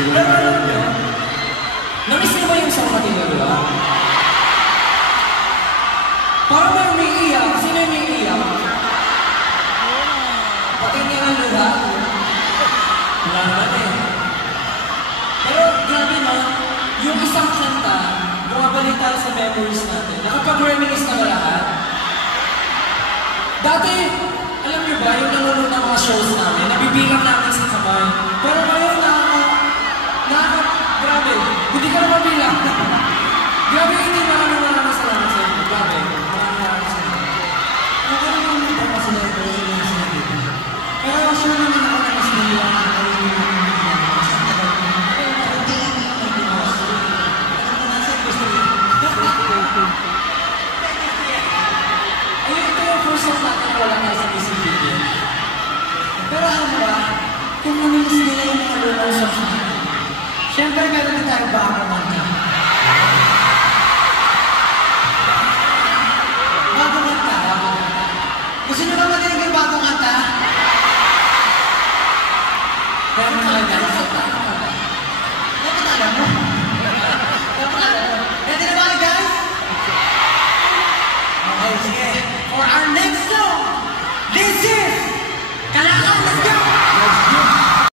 Pero alam nyo, namiss nyo ba yung isang kanina, di ba? Parang may umiiyak. Sino yung umiiyak? Pati niya ng luha. Wala naman eh. Pero grabe ma, yung isang kanta, bumabalik tayo sa memories natin. Nakapag-reminisce na ba lahat? Dati, alam nyo ba, yung nanonood ng mga shows namin, nabibilang namin sa kamay. Pero ngayon, grabe, hindi ka na mabilang. Grabe, hindi maraming salamat sa inyo. Grabe, maraming salamat. Ako naman yung papasalamat ko yung sinabi ko. Pero sure naman ako na mas nililang ako yung isang tagal ko. Pero hindi naman ako nagbimas. Ano ko nasa gusto rin. Ayun, ito yung first song natin wala na sa music video. Pero alam mo ba, kung namilis nila yung mga lumaw sa akin, siyempre meron din tayo baka kumanta. Bagong kanta. Gusto nyo ba marinig yung bagong kanta? Pero talaga,